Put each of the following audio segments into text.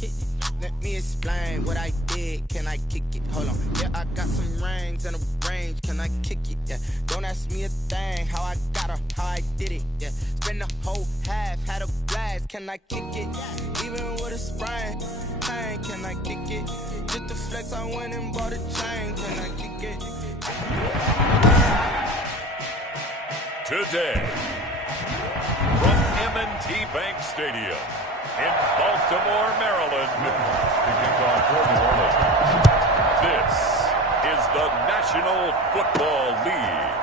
kick it? Let me explain what I did. Can I kick it? Hold on. Yeah, I got some rings and a range. Can I kick it? Yeah. Don't ask me a thing. How I got her, how I did it. Yeah. Spend the whole half, had a blast. Can I kick it? Even with a sprain. Hey, can I kick it? Just the flex, I went and bought a chain. Can I kick it? Today, from M&T Bank Stadium in Baltimore, Maryland, this is the National Football League.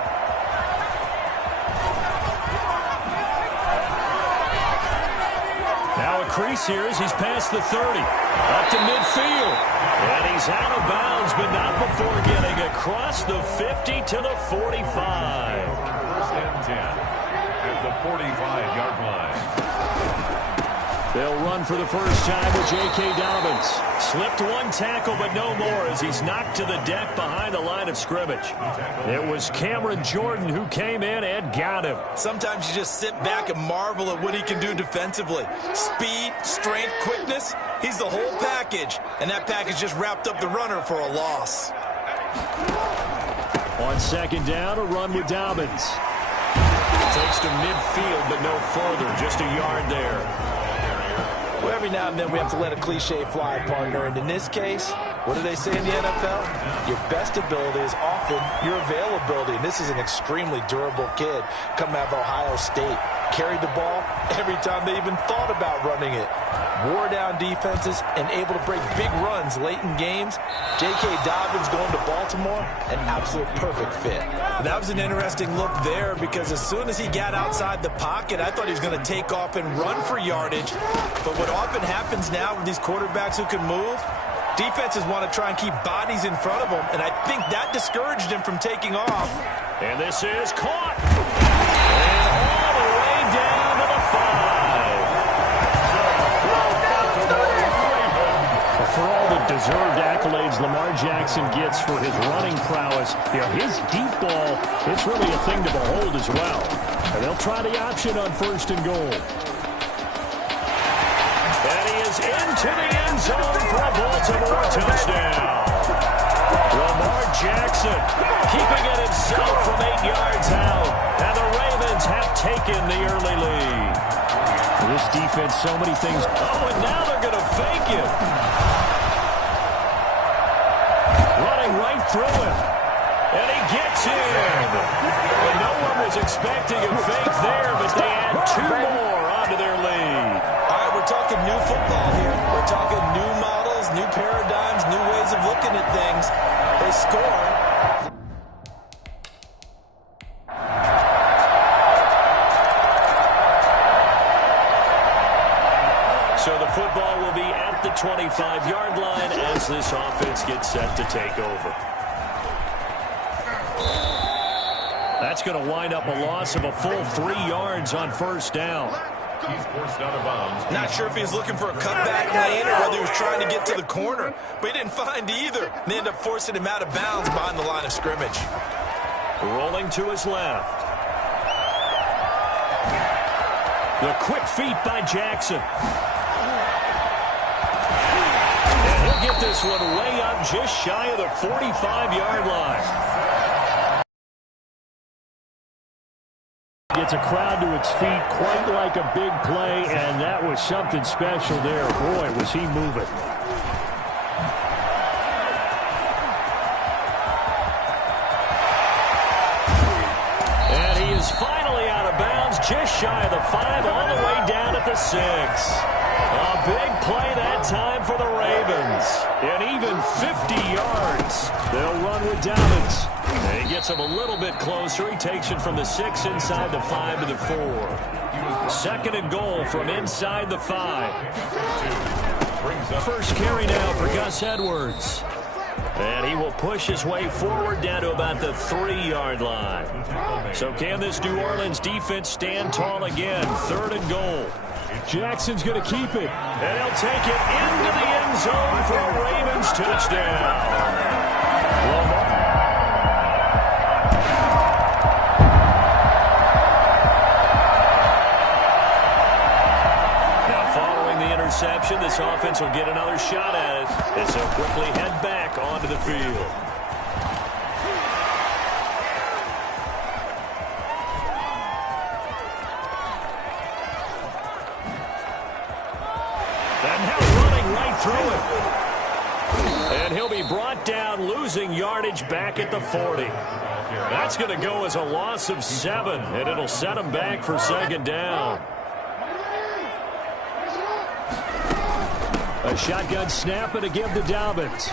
Now a crease here as he's past the 30. Up to midfield. And he's out of bounds, but not before getting across the 50 to the 45. First and 10 at the 45-yard line. They'll run for the first time with J.K. Dobbins. Slipped one tackle, but no more as he's knocked to the deck behind the line of scrimmage. It was Cameron Jordan who came in and got him. Sometimes you just sit back and marvel at what he can do defensively. Speed, strength, quickness, he's the whole package. And that package just wrapped up the runner for a loss. On second down, a run with Dobbins. Takes to midfield, but no further, just a yard there. Well, every now and then we have to let a cliche fly, partner. And in this case, what do they say in the NFL? Your best ability is often your availability. And this is an extremely durable kid coming out of Ohio State. Carried the ball every time they even thought about running it. Wore down defenses and able to break big runs late in games. J.K. Dobbins going to Baltimore, an absolute perfect fit. That was an interesting look there because as soon as he got outside the pocket, I thought he was going to take off and run for yardage. But what often happens now with these quarterbacks who can move, defenses want to try and keep bodies in front of them, and I think that discouraged him from taking off. And this is caught. And all the way down to the 5. For all the deserved accolades Lamar Jackson gets for his running prowess, his deep ball, it's really a thing to behold as well. And they'll try the option on first and goal. And he is into the end zone for a Baltimore touchdown. Lamar Jackson keeping it himself from 8 yards out. And the Ravens have taken the early lead. This defense, so many things. Oh, and now they're going to fake it. Running right through him. And he gets in. And no one was expecting a fake there, but they add 2 more onto their lead. We're talking new football here. We're talking new models, new paradigms, new ways of looking at things. They score. So the football will be at the 25-yard line as this offense gets set to take over. That's going to wind up a loss of a full 3 yards on first down. He's forced out of bounds. Not sure if he was looking for a cutback lane or whether he was trying to get to the corner, but he didn't find either. And they ended up forcing him out of bounds behind the line of scrimmage. Rolling to his left. The quick feet by Jackson. And he'll get this one way up just shy of the 45-yard line. Gets a crowd to its feet quite like a big play, and that was something special there. Boy, was he moving. And he is finally out of bounds, just shy of the 5, all the way down at the 6. A big play that time for the Ravens. And even 50 yards. They'll run with Dobbins. And he gets him a little bit closer. He takes it from the 6 inside the 5 to the 4. Second and goal from inside the 5. First carry now for Gus Edwards. And he will push his way forward down to about the 3-yard line. So can this New Orleans defense stand tall again? Third and goal. Jackson's going to keep it. And he'll take it into the end zone for a Ravens touchdown. interception. This offense will get another shot at it as they'll quickly head back onto the field. And now running right through it. And he'll be brought down, losing yardage back at the 40. That's going to go as a loss of 7, and it'll set him back for second down. A shotgun snap and a give to Dobbins.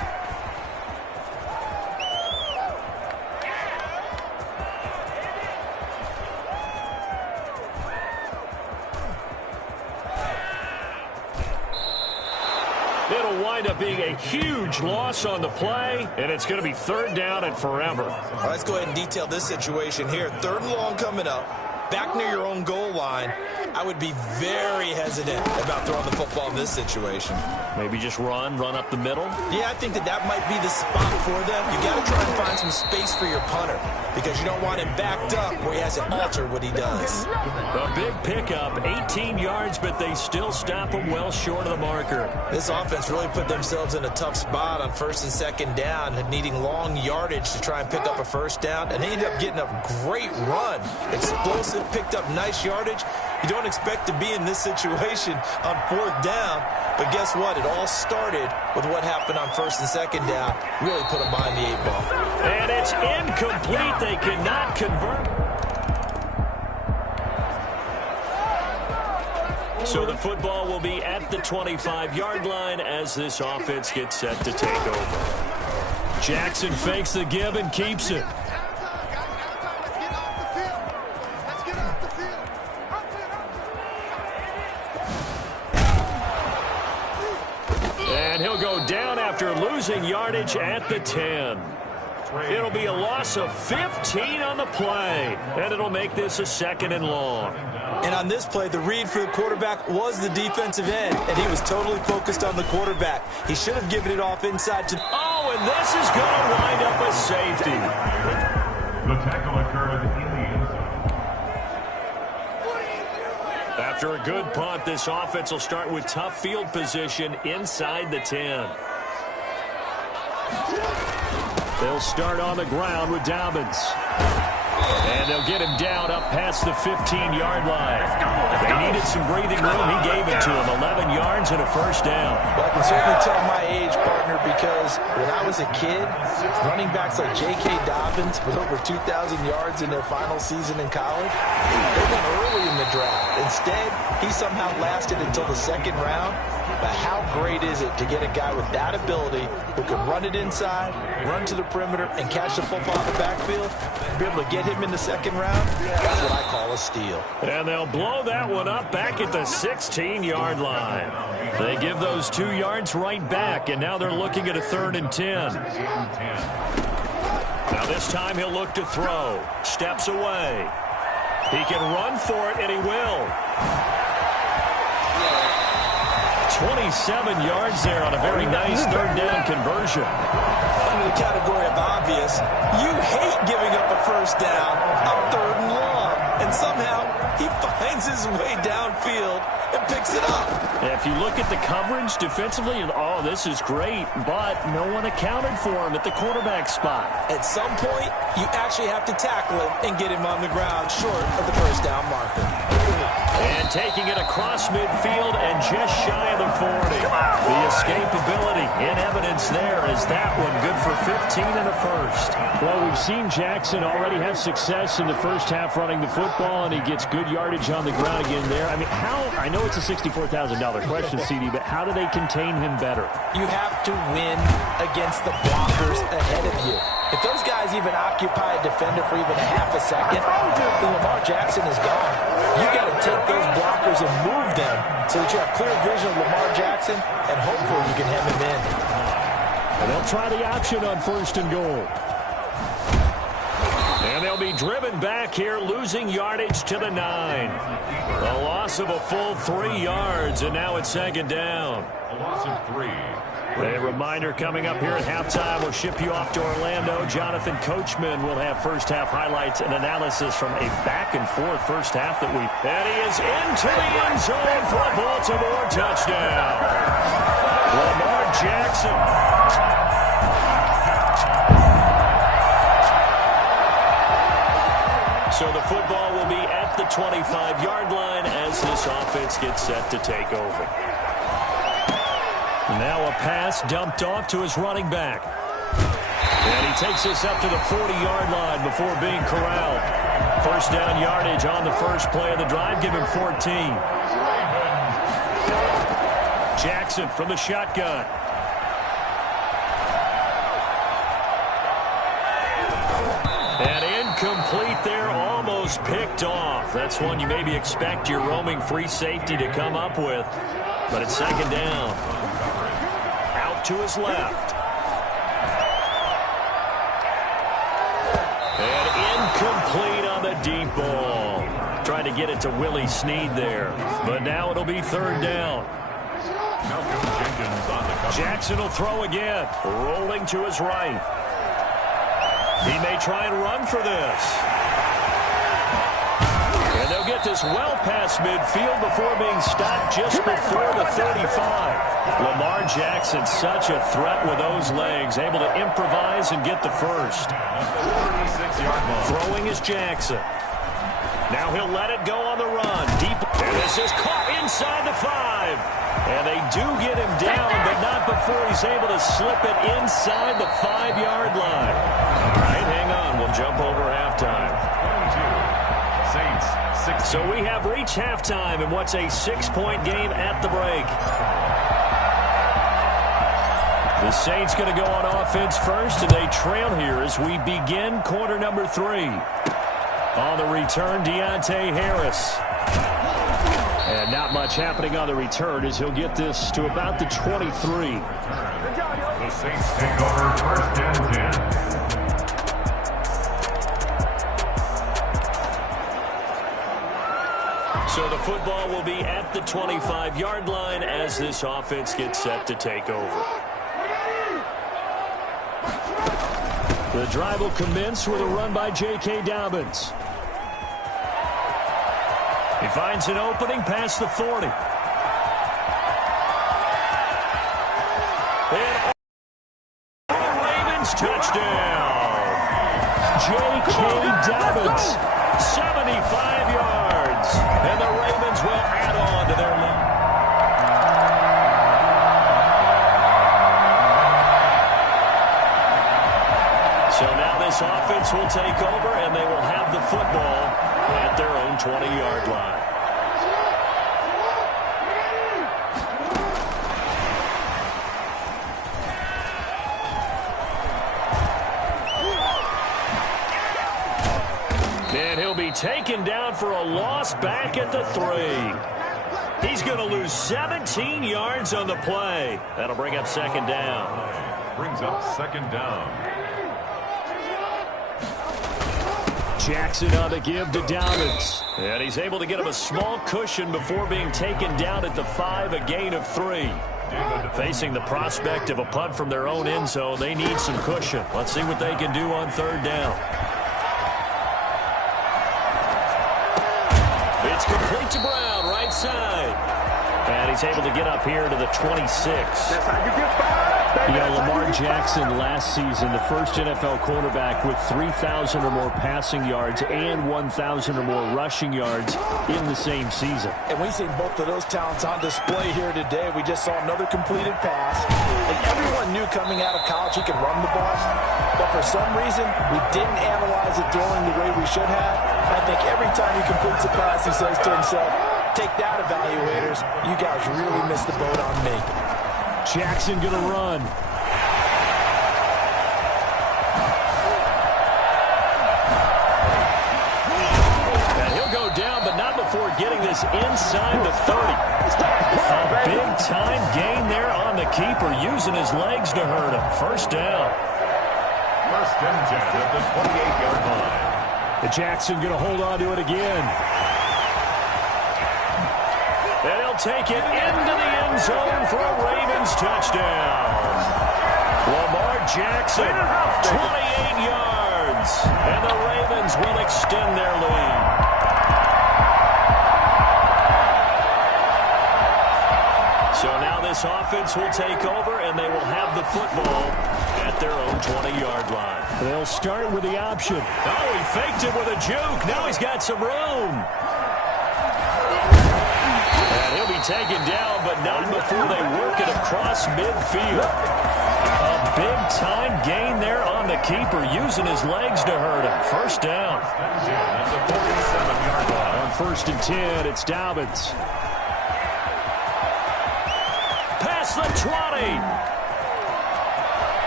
It'll wind up being a huge loss on the play, and it's going to be third down and forever. Well, let's go ahead and detail this situation here. 3rd and long coming up. Back near your own goal line. I would be very hesitant about throwing the football in this situation. Maybe just run up the middle? Yeah, I think that might be the spot for them. You got to try and find some space for your punter because you don't want him backed up where he has to alter what he does. A big pickup, 18 yards, but they still stop him well short of the marker. This offense really put themselves in a tough spot on 1st and 2nd down, needing long yardage to try and pick up a 1st down, and they ended up getting a great run. Explosive, picked up nice yardage. You don't expect to be in this situation on 4th down, but guess what? It all started with what happened on 1st and 2nd down. Really put them behind the 8 ball. And it's incomplete. They cannot convert. So the football will be at the 25-yard line as this offense gets set to take over. Jackson fakes the give and keeps it. And he'll go down after losing yardage at the 10. It'll be a loss of 15 on the play, and it'll make this a 2nd and long. And on this play, the read for the quarterback was the defensive end, and he was totally focused on the quarterback. He should have given it off inside to... Oh, and this is going to wind up a safety. The tackle occurred in the end zone. After a good punt, this offense will start with tough field position inside the 10. They'll start on the ground with Dobbins. And they'll get him down up past the 15-yard line. They needed some breathing room. He gave it to him. 11 yards and a 1st down. Well, I can certainly tell my age, partner, because when I was a kid, running backs like J.K. Dobbins with over 2,000 yards in their final season in college, they went early in the draft. Instead, he somehow lasted until the 2nd round. But how great is it to get a guy with that ability who can run it inside, run to the perimeter, and catch the football in the backfield? Be able to get him in the 2nd round, that's what I call a steal. And they'll blow that one up back at the 16-yard line. They give those 2 yards right back, and now they're looking at a 3rd and 10. Now this time he'll look to throw. Steps away. He can run for it, and he will. 27 yards there on a very nice 3rd down conversion. Under the category of obvious, you hate giving up a 1st down on 3rd and long. And somehow, he finds his way downfield and picks it up. If you look at the coverage defensively, oh, this is great, but no one accounted for him at the quarterback spot. At some point, you actually have to tackle him and get him on the ground short of the 1st down marker. And taking it across midfield and just shy of the 40. The escapability in evidence there is that one good for 15 and a 1st. Well, we've seen Jackson already have success in the 1st half running the football, and he gets good yardage on the ground again there. I mean, I know it's a $64,000 question, CD, but how do they contain him better? You have to win against the blockers ahead of you. If those guys even occupy a defender for even a half a second, then Lamar Jackson is gone. You got to take those blockers and move them so that you have clear vision of Lamar Jackson, and hopefully you can hem him in. And they'll try the option on 1st and goal. And they'll be driven back here, losing yardage to the 9. A loss of a full 3 yards, and now it's second down. A loss of 3. A reminder coming up here at halftime. We'll ship you off to Orlando. Jonathan Coachman will have first-half highlights and analysis from a back-and-forth first half that we... And he is into the end zone for a Baltimore touchdown. Lamar Jackson. So the football will be at the 25-yard line as this offense gets set to take over. Now a pass dumped off to his running back. And he takes this up to the 40-yard line before being corralled. First down yardage on the first play of the drive. Give him 14. Jackson from the shotgun. And incomplete there, almost picked off. That's one you maybe expect your roaming free safety to come up with. But it's second down. Out to his left. And incomplete on the deep ball. Trying to get it to Willie Snead there. But now it'll be third down. Jackson will throw again. Rolling to his right. He may try and run for this. And they'll get this well past midfield before being stopped just before the 35. Lamar Jackson, such a threat with those legs, able to improvise and get the first. Throwing is Jackson. Now he'll let it go on the run. Deep. And this is caught inside the 5. And they do get him down, but not before he's able to slip it inside the 5-yard line. All right, hang on. We'll jump over halftime. So we have reached halftime in what's a 6-point game at the break. The Saints going to go on offense first, and they trail here as we begin quarter number 3. On the return, Deontay Harris. And not much happening on the return as he'll get this to about the 23. The Saints take over first and 10. So the football will be at the 25-yard line as this offense gets set to take over. The drive will commence with a run by J.K. Dobbins. He finds an opening past the 40. And the Ravens touchdown. J.K. Dobbins, 75 yards. And the Ravens will add on to their lead. So now this offense will take over, and they will have the football at their own 20-yard line. And he'll be taken down for a loss back at the 3. He's going to lose 17 yards on the play. That'll bring up second down. Brings up second down. Jackson on the give to Dobbins. And he's able to get him a small cushion before being taken down at the 5, a gain of 3. Facing the prospect of a punt from their own end zone, they need some cushion. Let's see what they can do on third down. It's complete to Brown, right side. And he's able to get up here to the 26. That's how you get fired. Lamar Jackson last season, the first NFL quarterback with 3,000 or more passing yards and 1,000 or more rushing yards in the same season. And we've seen both of those talents on display here today. We just saw another completed pass. And everyone knew coming out of college he could run the ball. But for some reason, we didn't analyze it throwing the way we should have. I think every time he completes a pass, he says to himself, take that, evaluators. You guys really missed the boat on me. Jackson going to run. And he'll go down, but not before getting this inside the 30. A big-time gain there on the keeper, using his legs to hurt him. First down. First and 10 at the 28-yard line. Jackson going to hold on to it again. And he'll take it into the end zone for a Ravens touchdown. Lamar Jackson, 28 yards. And the Ravens will extend their lead. So now this offense will take over, and they will have the football at their own 20-yard line. They'll start with the option. Oh, he faked it with a juke. Now he's got some room. And he'll be taken down, but not before they work it across midfield. A big-time gain there on the keeper, using his legs to hurt him. First down. On 1st and 10, it's Dobbins. Past the 20.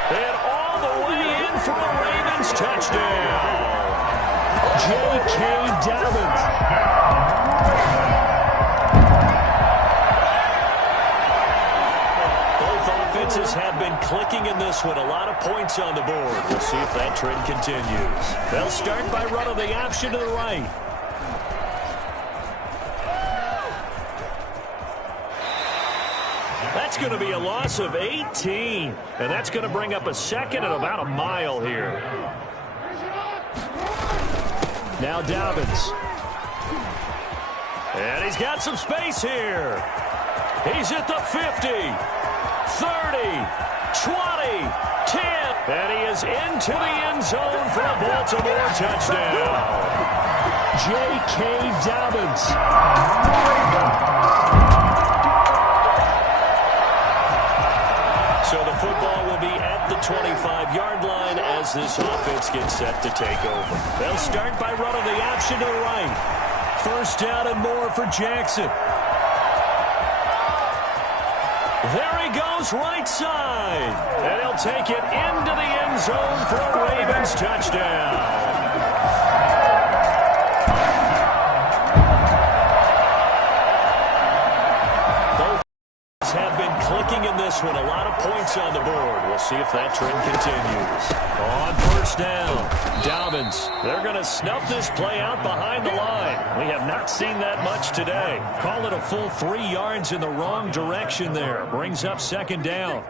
And all the way in for a Ravens touchdown. J.K. Dobbins. Offenses have been clicking in this one. A lot of points on the board. We'll see if that trend continues. They'll start by running the option to the right. That's going to be a loss of 18. And that's going to bring up a second and about a mile here. Now Dobbins. And he's got some space here. He's at the 50. 30, 20, 10, and he is into the end zone for a Baltimore touchdown. J.K. Dobbins. So the football will be at the 25-yard line as this offense gets set to take over. They'll start by running the option to the right. First down and more for Jackson. There he goes, right side. And he'll take it into the end zone for a Ravens touchdown. Both have been clicking in this one. A lot of points on the board. We'll see if that trend continues. On first down, Dobbins. They're going to snuff this play out behind the line. We have not seen that much today. Call it a full 3 yards in the wrong direction there. Brings up second down.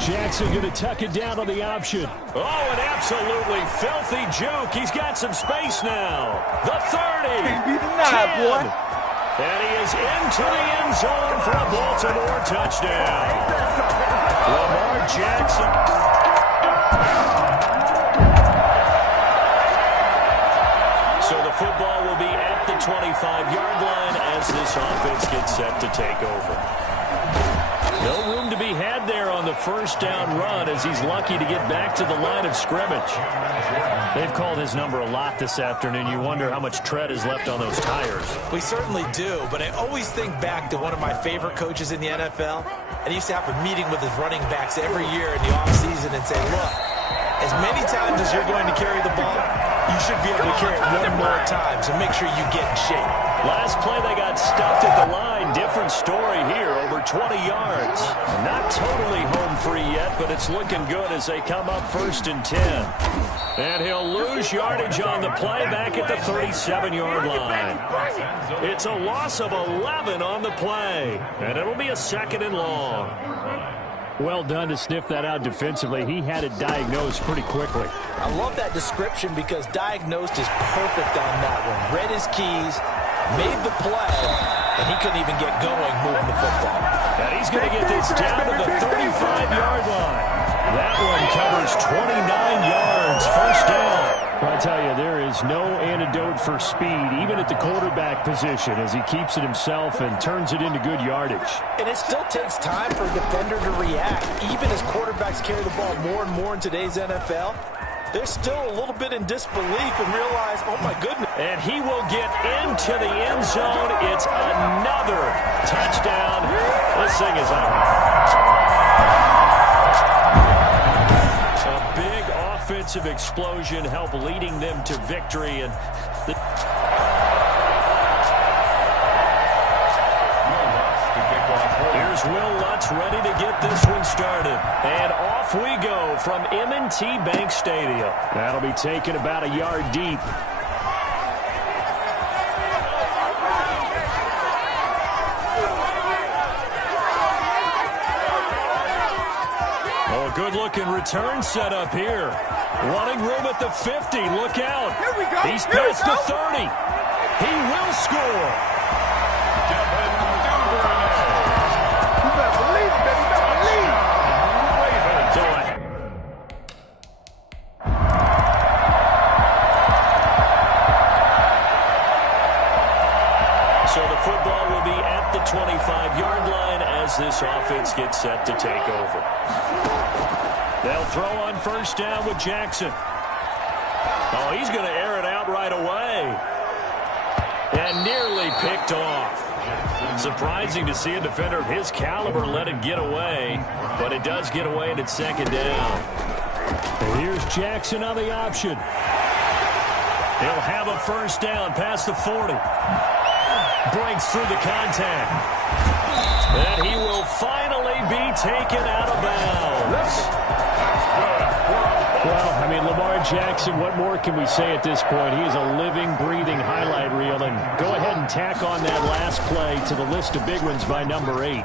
Jackson going to tuck it down on the option. Oh, an absolutely filthy juke. He's got some space now. The 30. Can't be denied, boy. And he is into the end zone for a Baltimore touchdown. Lamar Jackson. So the football will be at the 25-yard line as this offense gets set to take over. No room to be had there on the first down run as he's lucky to get back to the line of scrimmage. They've called his number a lot this afternoon. You wonder how much tread is left on those tires. We certainly do, but I always think back to one of my favorite coaches in the NFL. And he used to have a meeting with his running backs every year in the offseason and say, look, as many times as you're going to carry the ball, you should be able to carry it one more time, so make sure you get in shape. Last play, they got stuffed at the line. Different story here, over 20 yards. Not totally home free yet, but it's looking good as they come up 1st and 10. And he'll lose yardage on the play back at the 37-yard line. It's a loss of 11 on the play, and it'll be a 2nd and long. Well done to sniff that out defensively. He had it diagnosed pretty quickly. I love that description because diagnosed is perfect on that one. Read his keys, made the play, and he couldn't even get going moving the football. And he's going to get this down to the 35-yard line. That one covers 29 yards. First down. I tell you, there is no antidote for speed, even at the quarterback position, as he keeps it himself and turns it into good yardage. And it still takes time for a defender to react. Even as quarterbacks carry the ball more and more in today's NFL, they're still a little bit in disbelief and realize, oh, my goodness. And he will get into the end zone. It's another touchdown. This thing is up. A big offensive explosion helped leading them to victory. And here's Will Lutz spots ready to get this one started. And off we go from M&T Bank Stadium. That'll be taken about a yard deep. Oh, good-looking return set up here. Running room at the 50. Look out. Here we go. He's past the 30. He will score. You better believe it, baby. You better believe it. So the football will be at the 25-yard line as this offense gets set to take over. They'll throw on first down with Jackson. Oh, he's going to air it out right away. And nearly picked off. Surprising to see a defender of his caliber let it get away, but it does get away and it's second down. And here's Jackson on the option. He'll have a first down past the 40. Breaks through the contact. And he will finally be taken out of bounds. Well, I mean, Lamar Jackson, what more can we say at this point? He is a living, breathing highlight reel. And go ahead and tack on that last play to the list of big ones by number 8.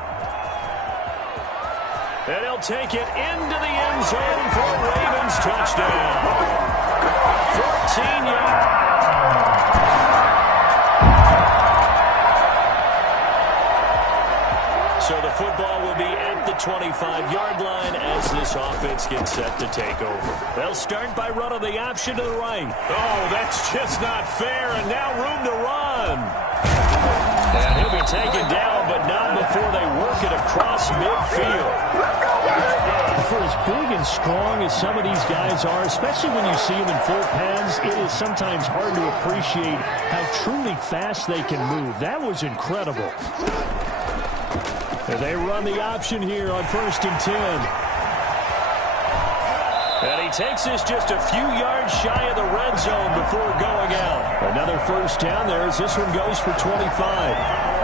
And he'll take it into the end zone for a Ravens touchdown. 14 yards. So the football will be at the 25-yard line as this offense gets set to take over. They'll start by running the option to the right. Oh, that's just not fair, and now room to run. And he'll be taken down, but not before they work it across midfield. For as big and strong as some of these guys are, especially when you see them in full pads, it is sometimes hard to appreciate how truly fast they can move. That was incredible. And they run the option here on 1st and 10. And he takes this just a few yards shy of the red zone before going out. Another first down there as this one goes for 25.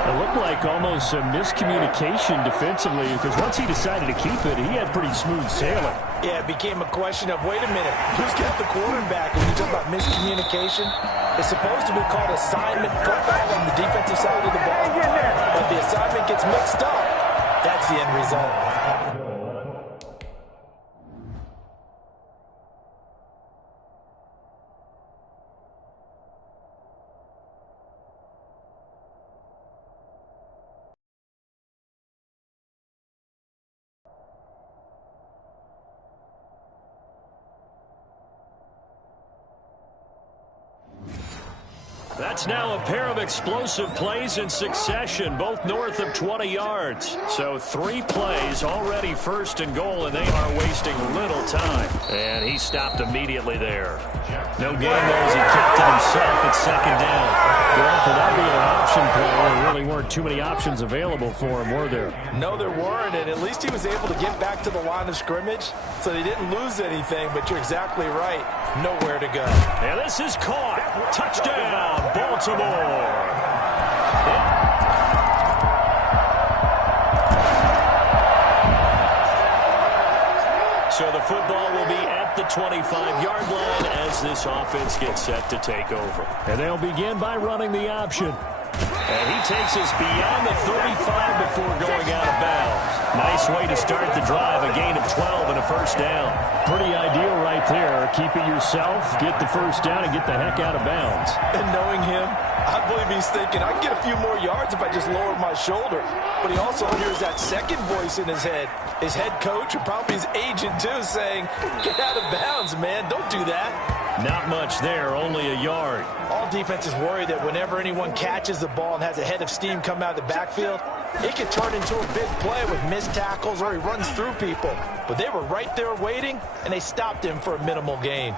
It looked like almost some miscommunication defensively because once he decided to keep it, he had pretty smooth sailing. Yeah, it became a question of, wait a minute, who's got the quarterback? When you talk about miscommunication, it's supposed to be called assignment football on the defensive side of the ball. But the assignment gets mixed up. That's the end result. That's now a pair of explosive plays in succession, both north of 20 yards. So 3 plays already first and goal, and they are wasting little time. And he stopped immediately there. No gain there as he kept it himself at second down. Well, for that being an option play, there really weren't too many options available for him, were there? No, there weren't, and at least he was able to get back to the line of scrimmage, so he didn't lose anything, but you're exactly right. Nowhere to go. And this is caught. Touchdown, Baltimore. So the football will be at the 25-yard line as this offense gets set to take over. And they'll begin by running the option. And he takes us beyond the 35 before going out of bounds. Nice way to start the drive, a gain of 12 and a first down. Pretty ideal right there. Keep it yourself, get the first down, and get the heck out of bounds. And knowing him, I believe he's thinking, I can get a few more yards if I just lower my shoulder. But he also hears that second voice in his head. His head coach and probably his agent, too, saying, get out of bounds, man. Don't do that. Not much there, only a yard. All defenses worry that whenever anyone catches the ball and has a head of steam come out of the backfield, it can turn into a big play with missed tackles or he runs through people. But they were right there waiting, and they stopped him for a minimal gain.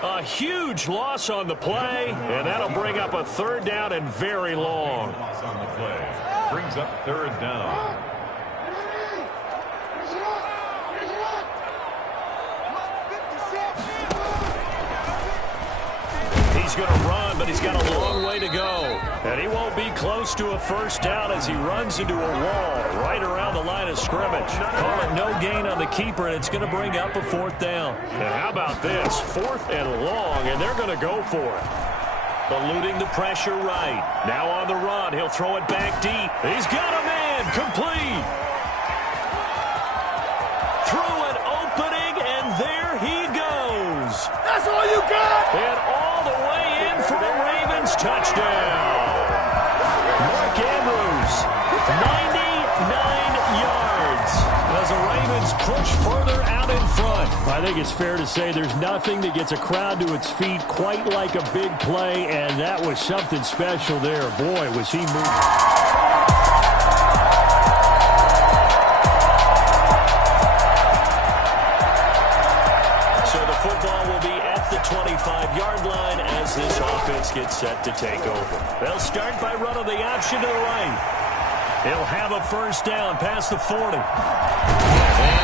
A huge loss on the play, and that'll bring up a third down and very long. Loss on the play. Brings up 3rd down. he's going to run, but he's got a long way to go. And he won't be close to a first down as he runs into a wall right around the line of scrimmage. Call it no gain on the keeper, and it's going to bring up a fourth down. And how about this? 4th and long, and they're going to go for it. Eluding the pressure right. Now on the run. He'll throw it back deep. He's got a man. Complete. Through an opening, and there he goes. That's all you got? And all the way in for a Ravens touchdown. Mark Andrews, 99 yards. As the Ravens push further out in front. I think it's fair to say there's nothing that gets a crowd to its feet quite like a big play, and that was something special there. Boy, was he moving. So the football will be at the 25-yard line as this offense gets set to take over. They'll start by running the option to the right. He'll have a first down past the 40. And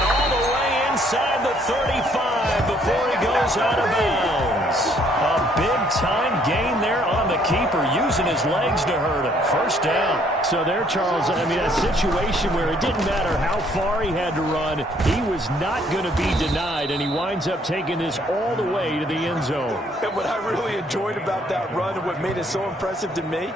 all the way inside the 35 before he goes out of bounds. A big-time gain there on the keeper, using his legs to hurt him. First down. So there, Charles, I mean, a situation where it didn't matter how far he had to run, he was not going to be denied, and he winds up taking this all the way to the end zone. And what I really enjoyed about that run and what made it so impressive to me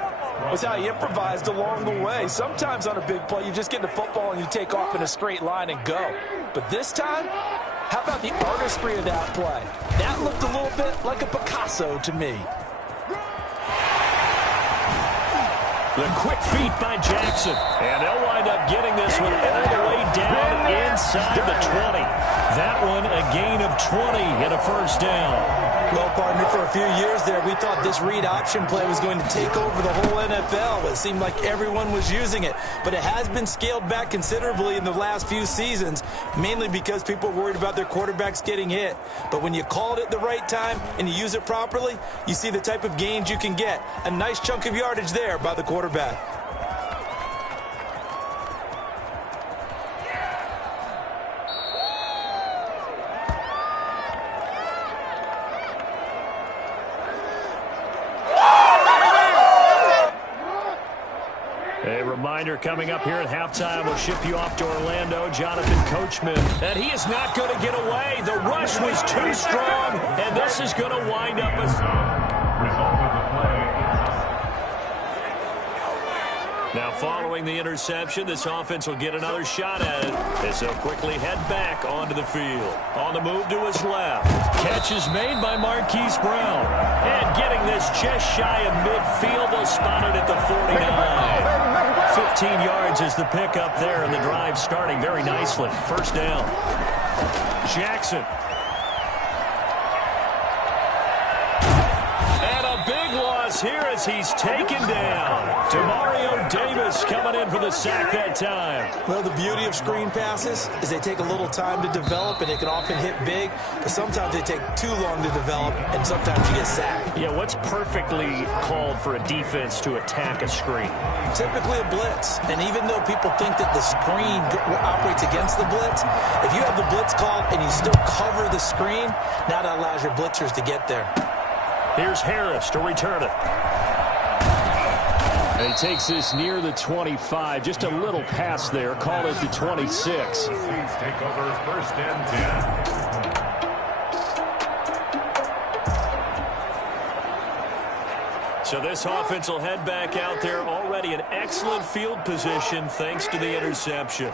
was how he improvised along the way. Sometimes on a big play, you just get the football and you take off in a straight line and go. But this time, how about the artistry of that play? That looked a little bit like a Picasso to me. The quick feet by Jackson. And they'll wind up getting this one all the way down inside the 20. That one a gain of 20 and a first down. Well, partner, for a few years there, we thought this read option play was going to take over the whole NFL. It seemed like everyone was using it. But it has been scaled back considerably in the last few seasons, mainly because people are worried about their quarterbacks getting hit. But when you call it at the right time and you use it properly, you see the type of gains you can get. A nice chunk of yardage there by the quarterback. Reminder coming up here at halftime. We'll ship you off to Orlando. Jonathan Coachman. And he is not going to get away. The rush was too strong. And this is going to wind up as... Now following the interception, this offense will get another shot at it as they'll quickly head back onto the field. On the move to his left. Catch is made by Marquise Brown. And getting this just shy of midfield, they'll spot it at the 49. 15 yards is the pickup there, and the drive starting very nicely. First down. Jackson. And a big loss here as he's taken down. Demario Davis coming in for the sack that time. Well, the beauty of screen passes is they take a little time to develop, and they can often hit big, but sometimes they take too long to develop, and sometimes you get sacked. Yeah, what's perfectly called for a defense to attack a screen? Typically a blitz, and even though people think that the screen operates against the blitz, if you have the blitz called and you still cover the screen, now that allows your blitzers to get there. Here's Harris to return it. And he takes this near the 25, just a little pass there. Call it the 26. Take over first and 10. So this offense will head back out there, already in excellent field position thanks to the interception.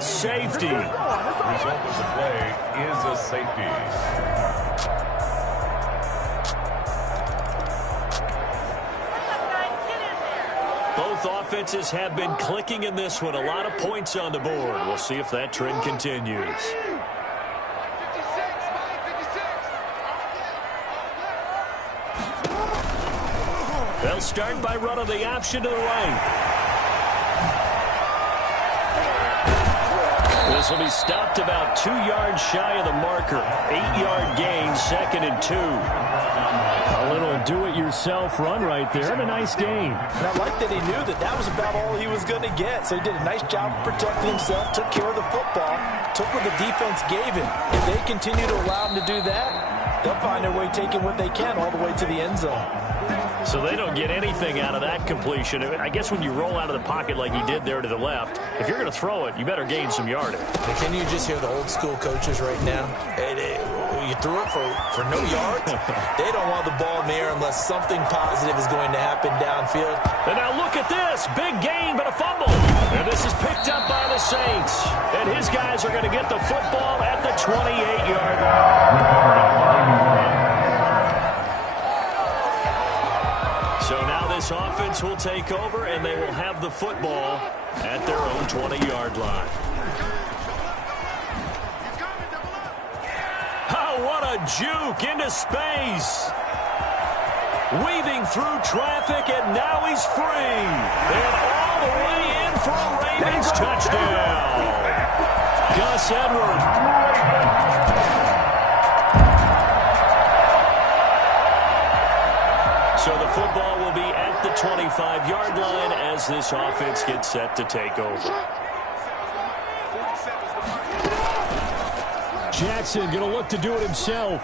Safety. The result of the play is a safety. Both offenses have been clicking in this one. A lot of points on the board. We'll see if that trend continues. They'll start by running the option to the right. will be stopped about 2 yards shy of the marker. 8-yard gain, 2nd and 2. A little do-it-yourself run right there, and a nice gain. And I like that he knew that that was about all he was going to get. So he did a nice job protecting himself, took care of the football, took what the defense gave him. If they continue to allow him to do that, they'll find their way taking what they can all the way to the end zone. So they don't get anything out of that completion. I guess when you roll out of the pocket like he did there to the left, if you're going to throw it, you better gain some yardage. And can you just hear the old school coaches right now? You threw it for no yards? They don't want the ball in the air unless something positive is going to happen downfield. And now look at this. Big gain, but a fumble. And this is picked up by the Saints. And his guys are going to get the football at the 28-yard line. So now this offense will take over, and they will have the football at their own 20-yard line. Oh, what a juke into space. Weaving through traffic, and now he's free. And all the way in for a Ravens touchdown. Gus Edwards. So the football will be at the 25-yard line as this offense gets set to take over. Jackson going to look to do it himself.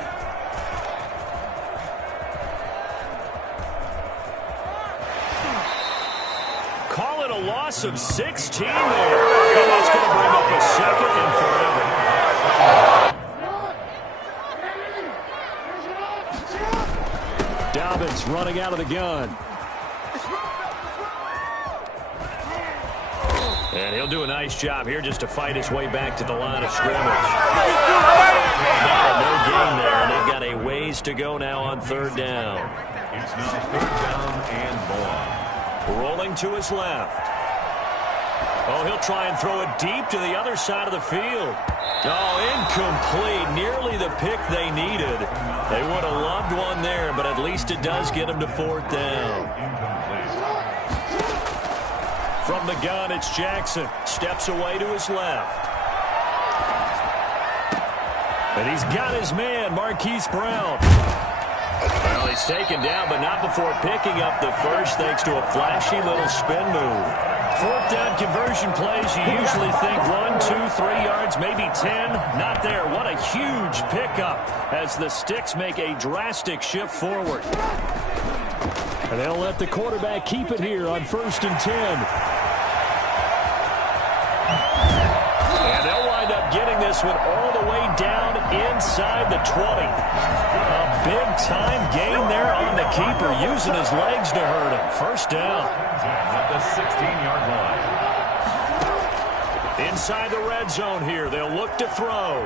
Call it a loss of 16 there. And that's going to bring up a 2nd and forever. Dobbins running out of the gun. And he'll do a nice job here just to fight his way back to the line of scrimmage. No gain there, and they've got a ways to go now on 3rd down. It's now 3rd down and more. Rolling to his left. Oh, he'll try and throw it deep to the other side of the field. Oh, incomplete. Nearly the pick they needed. They would have loved one there, but at least it does get them to 4th down. From the gun, it's Jackson. Steps away to his left. And he's got his man, Marquise Brown. Well, he's taken down, but not before picking up the first, thanks to a flashy little spin move. 4th down conversion plays, you usually think 1, 2, 3 yards, maybe 10. Not there. What a huge pickup as the Sticks make a drastic shift forward. And they'll let the quarterback keep it here on 1st and 10. And they'll wind up getting this one all the way down inside the 20. A big-time gain there on the keeper, using his legs to hurt him. 1st down. At the 16-yard line. Inside the red zone here, they'll look to throw.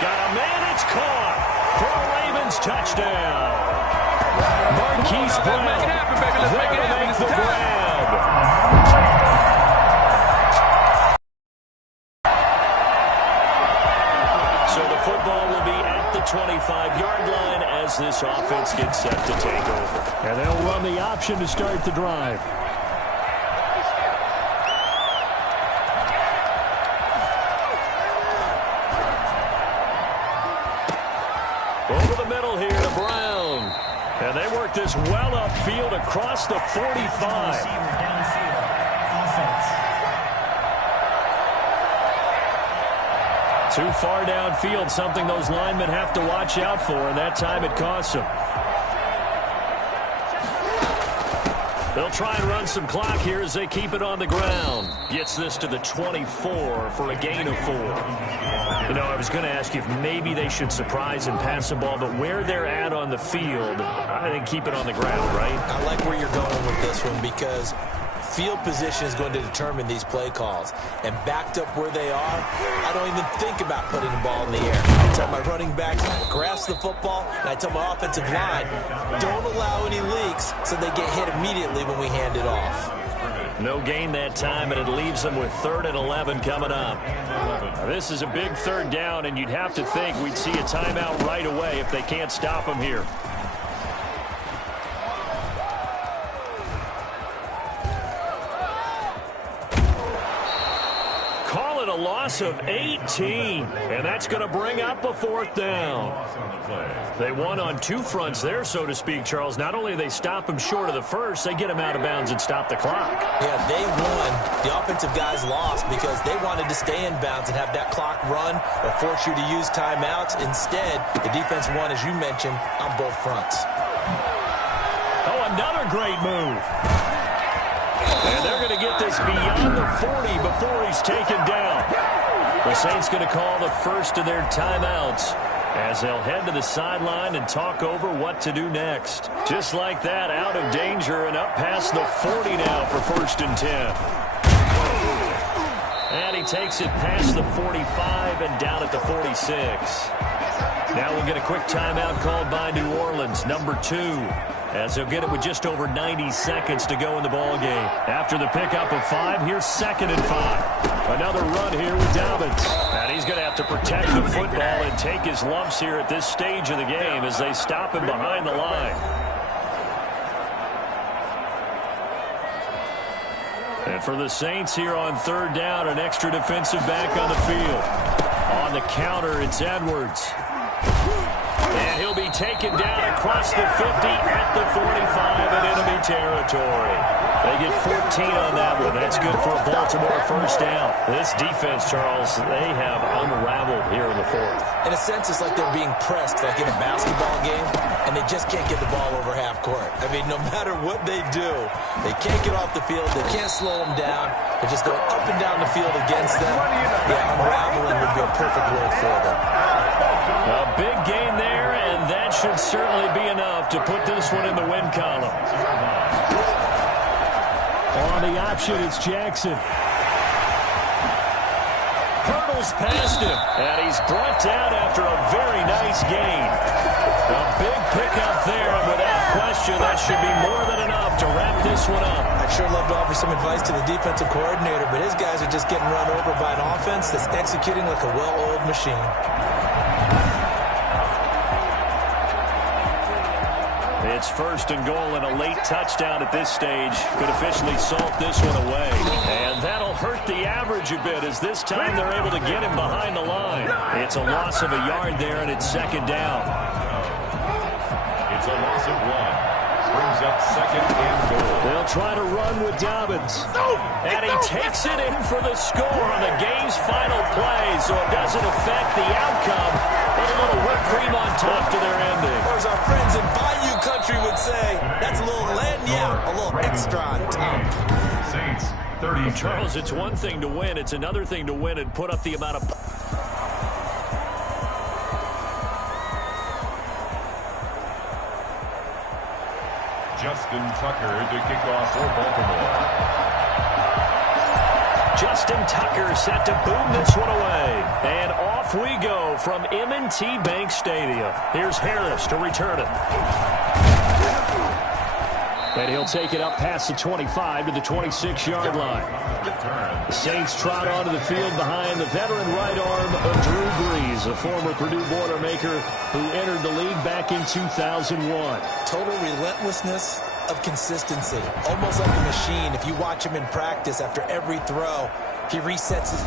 Got a man, it's caught for a Ravens touchdown. Marquise Brown there to make the grab. So the football will be at the 25-yard line as this offense gets set to take over. And they'll run the option to start the drive. Over the middle here to Brown. And they work this well upfield across the 45. Too far downfield, something those linemen have to watch out for, and that time it costs them. They'll try and run some clock here as they keep it on the ground. Gets this to the 24 for a gain of 4. You know, I was going to ask you if maybe they should surprise and pass the ball, but where they're at on the field, I think keep it on the ground, right? I like where you're going with this one because field position is going to determine these play calls. And backed up where they are, I don't even think about putting the ball in the air. I tell my running backs, grasp the football, and I tell my offensive line, don't allow any leaks so they get hit immediately when we hand it off. No gain that time, and it leaves them with 3rd and 11 coming up. Now, this is a big 3rd down, and you'd have to think we'd see a timeout right away if they can't stop them here. loss of 18, and that's going to bring up a 4th down. They won on 2 fronts there, so to speak, Charles. Not only do they stop him short of the first, they get him out of bounds and stop the clock. Yeah, they won. The offensive guys lost because they wanted to stay in bounds and have that clock run or force you to use timeouts. Instead, the defense won, as you mentioned, on both fronts. Oh, another great move. And they're going to get this beyond the 40 before he's taken down. The Saints going to call the first of their timeouts as they'll head to the sideline and talk over what to do next. Just like that, out of danger and up past the 40 now for 1st and 10. And he takes it past the 45 and down at the 46. Now we'll get a quick timeout called by New Orleans, number 2, as they'll get it with just over 90 seconds to go in the ballgame. After the pickup of 5, here's 2nd and 5. Another run here with Dobbins. And he's going to have to protect the football and take his lumps here at this stage of the game as they stop him behind the line. And for the Saints here on 3rd down, an extra defensive back on the field. On the counter, it's Edwards. And he'll be taken down across the 50 at the 45 in enemy territory. They get 14 on that one. That's good for a Baltimore 1st down. This defense, Charles, they have unraveled here in the 4th. In a sense, it's like they're being pressed, like in a basketball game, and they just can't get the ball over half court. I mean, no matter what they do, they can't get off the field. They can't slow them down. They're just going up and down the field against them. Yeah, unraveling would be a perfect word for them. A big gain there, and that should certainly be enough to put this one in the win column. On the option, it's Jackson. Hurdles past him, and he's brought down after a very nice gain. A big pickup there, and without question, that should be more than enough to wrap this one up. I'd sure love to offer some advice to the defensive coordinator, but his guys are just getting run over by an offense that's executing like a well-oiled machine. It's 1st and goal, and a late touchdown at this stage could officially salt this one away. And that'll hurt the average a bit as this time they're able to get him behind the line. It's a loss of a yard there, and it's 2nd down. It's a loss of 1. Brings up 2nd and goal. They'll try to run with Dobbins. And he takes it in for the score on the game's final play, so it doesn't affect the outcome, but a little whipped cream on top to their ending. Or as our friends in Bayou Country would say, that's a little lagniappe, a little extra on top. Saints, 30. Charles, it's one thing to win. It's another thing to win and put up the amount of... Justin Tucker to kick off for Baltimore. Justin Tucker set to boom this one away. And off we go from M&T Bank Stadium. Here's Harris to return it. And he'll take it up past the 25 to the 26-yard line. The Saints trot onto the field behind the veteran right arm of Drew Brees, a former Purdue Boilermaker who entered the league back in 2001. Total relentlessness of consistency. Almost like a machine. If you watch him in practice after every throw, he resets his...